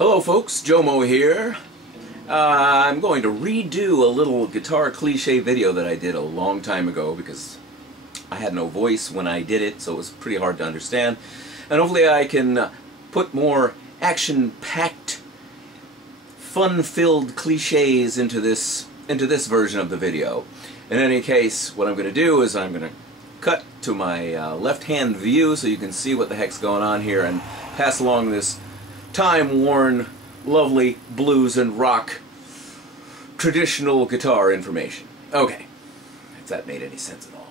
Hello folks, Jomo here. I'm going to redo a little guitar cliche video that I did a long time ago because I had no voice when I did it, so it was pretty hard to understand. And hopefully I can put more action-packed, fun-filled cliches into this version of the video. In any case, what I'm going to do is I'm going to cut to my left-hand view so you can see what the heck's going on here and pass along this time-worn, lovely blues and rock traditional guitar information. Okay, if that made any sense at all.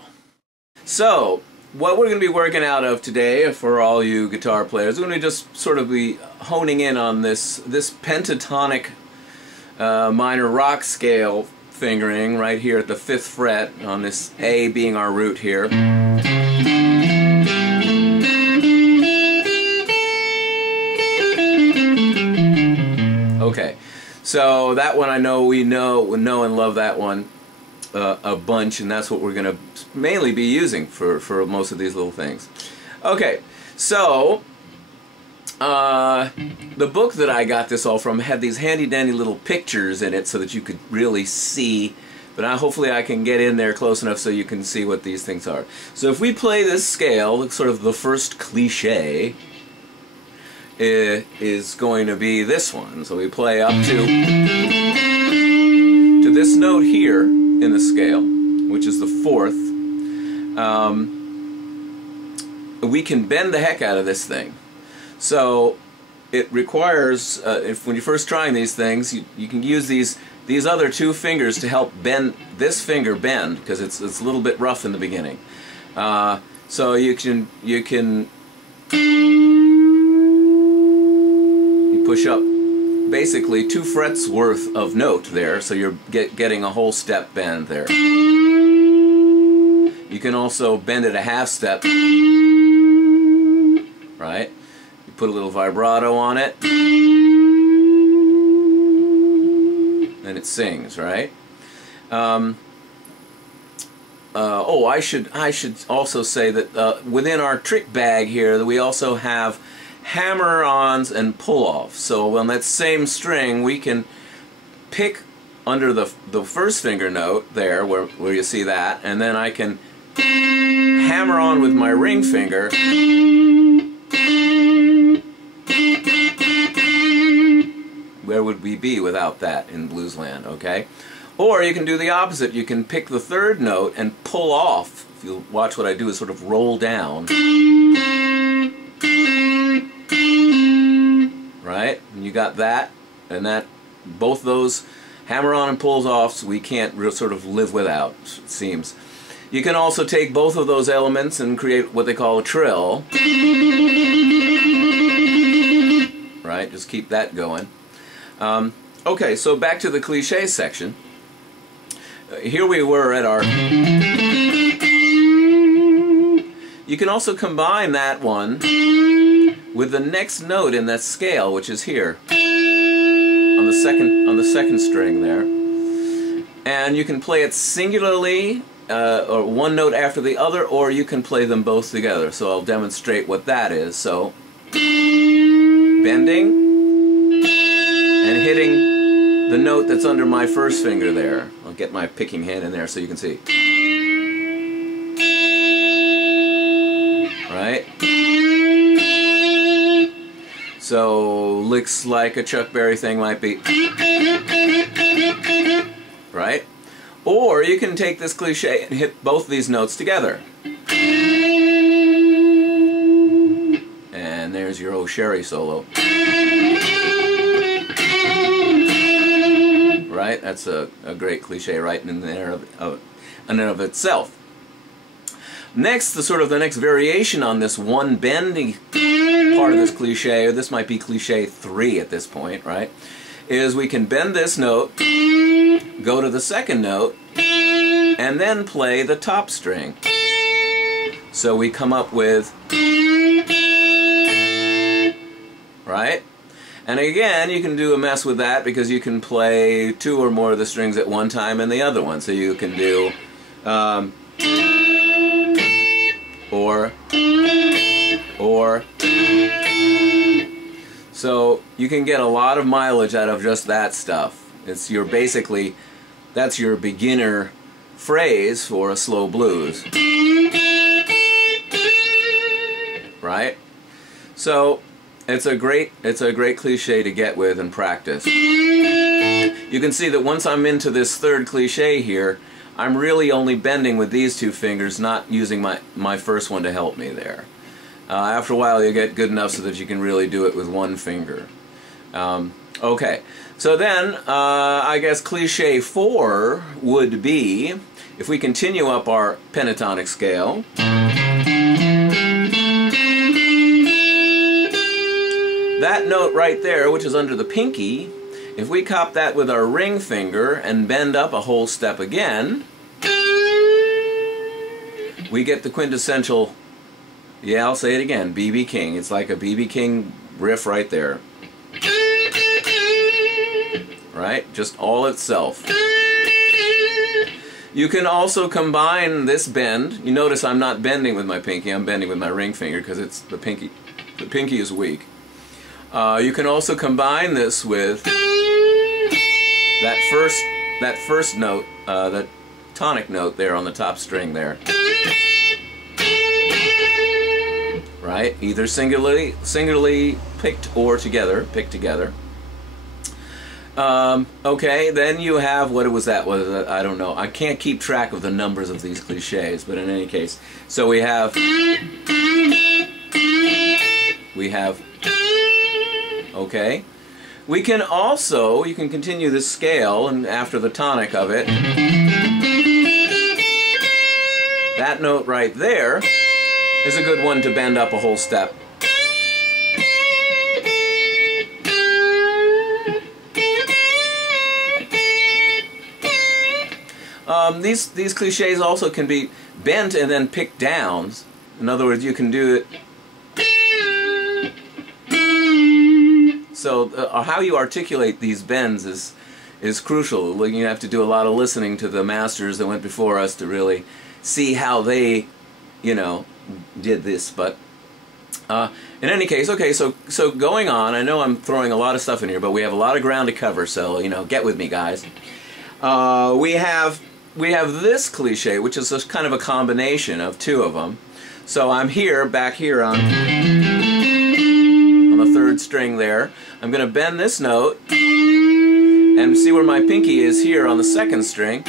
So, what we're going to be working out of today for all you guitar players, we're going to just sort of be honing in on this pentatonic minor rock scale fingering right here at the 5th fret, on this A being our root here. Okay, so that one I know we know and love that one a bunch, and that's what we're going to mainly be using for most of these little things. Okay, so the book that I got this all from had these handy-dandy little pictures in it so that you could really see, but hopefully I can get in there close enough so you can see what these things are. So if we play this scale, sort of the first cliche is going to be this one. So we play up to this note here in the scale, which is the 4th. We can bend the heck out of this thing. So it requires, when you're first trying these things, you can use these other 2 fingers to help bend this finger bend, because it's a little bit rough in the beginning. So you can push up basically 2 frets worth of note there, so you're getting a whole step bend there. You can also bend it a half step, right? You put a little vibrato on it, and it sings, right? Oh, I should also say that within our trick bag here, that we also have hammer-ons and pull-offs. So on that same string, we can pick under the first finger note there, where you see that, and then I can hammer on with my ring finger. Where would we be without that in bluesland, okay? Or you can do the opposite. You can pick the 3rd note and pull off. If you watch what I do is sort of roll down. Right? And you got that, and that, both those hammer-on and pulls-offs we can't sort of live without, it seems. You can also take both of those elements and create what they call a trill. Right? Just keep that going. Okay, so back to the cliche section. Here we were at our... You can also combine that one with the next note in that scale, which is here on the second string there, and you can play it singularly, or one note after the other, or you can play them both together. So I'll demonstrate what that is. So bending and hitting the note that's under my first finger there. I'll get my picking hand in there so you can see. Right? So licks like a Chuck Berry thing might be, right? Or you can take this cliche and hit both these notes together. And there's your old Sherry solo. Right? That's a great cliche right in there in and of itself. Next, the next variation on this one bendy part of this cliche, or this might be cliche 3 at this point, right, is we can bend this note, go to the 2nd note, and then play the top string. So we come up with, right? And again, you can do a mess with that because you can play 2 or more of the strings at one time and the other one. So you can do or So you can get a lot of mileage out of just that stuff. It's your basically, that's your beginner phrase for a slow blues. Right? So it's a great cliche to get with and practice. You can see that once I'm into this third cliche here, I'm really only bending with these two fingers, not using my first one to help me there. After a while you get good enough so that you can really do it with one finger. Okay, so then I guess cliche 4 would be, if we continue up our pentatonic scale, that note right there, which is under the pinky, if we cop that with our ring finger and bend up a whole step again, we get the quintessential, yeah, I'll say it again, B.B. King. It's like a B.B. King riff right there. Right? Just all itself. You can also combine this bend. You notice I'm not bending with my pinky, I'm bending with my ring finger because it's the pinky is weak. You can also combine this with that first note, that tonic note there on the top string there. Right? Either singularly picked or together, picked together. Okay, then you have, what was that? I don't know. I can't keep track of the numbers of these cliches, but in any case, so we have, okay. We can also, you can continue this scale, and after the tonic of it, that note right there is a good one to bend up a whole step. These cliches also can be bent and then picked down. In other words, you can do it. So how you articulate these bends is crucial. You have to do a lot of listening to the masters that went before us to really see how they, you know, did this. But in any case, okay, so going on, I know I'm throwing a lot of stuff in here, but we have a lot of ground to cover, so, you know, get with me, guys. We have this cliche, which is a kind of a combination of two of them. So I'm here, back here on the third string there. I'm going to bend this note and see where my pinky is here on the second string.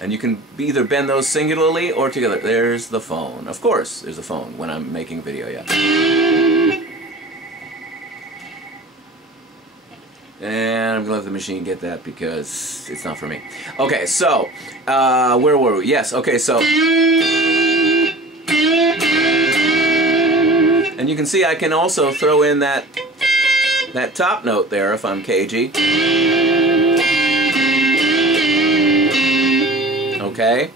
And you can either bend those singularly or together. There's the phone. Of course, there's a phone when I'm making a video, yeah. And I'm going to let the machine get that because it's not for me. Okay, so, where were we? Yes, okay, so. And you can see I can also throw in that top note there if I'm cagey. Okay?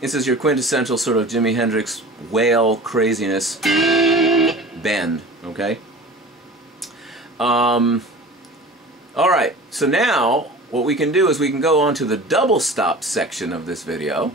This is your quintessential sort of Jimi Hendrix wail craziness bend, okay? Alright, so now what we can do is we can go on to the double stop section of this video.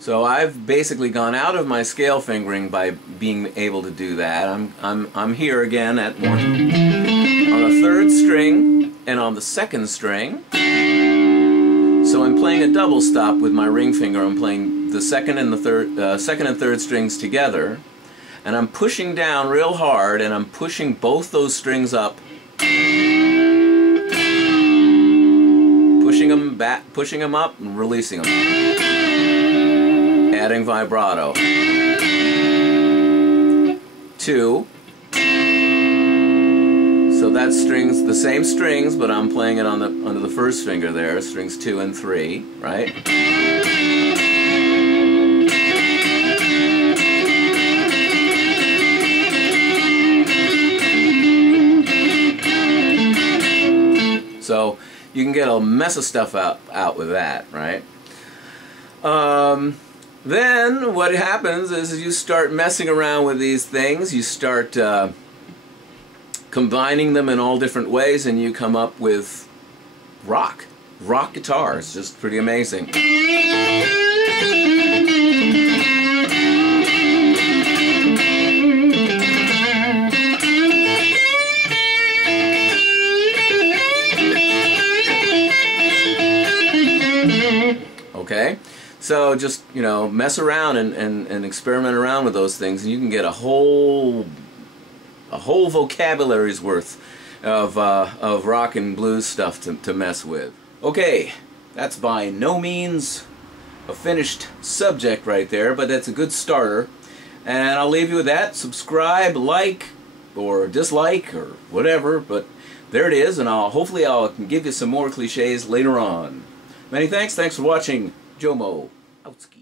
So I've basically gone out of my scale fingering by being able to do that. I'm here again at one on the third string and on the second string. So I'm playing a double stop with my ring finger. I'm playing the second and third strings together. And I'm pushing down real hard, and I'm pushing both those strings up, pushing them back, pushing them up, and releasing them, adding vibrato. 2. So that's strings, the same strings, but I'm playing it on under the first finger there, strings 2 and 3, right? So you can get a mess of stuff out with that, right? Then what happens is you start messing around with these things. You start combining them in all different ways, and you come up with rock guitar. It's just pretty amazing. So just, you know, mess around and experiment around with those things, and you can get a whole vocabulary's worth of rock and blues stuff to mess with. Okay, that's by no means a finished subject right there, but that's a good starter. And I'll leave you with that. Subscribe, like, or dislike, or whatever, but there it is, and hopefully I'll give you some more cliches later on. Many thanks for watching. Jomo. Outski.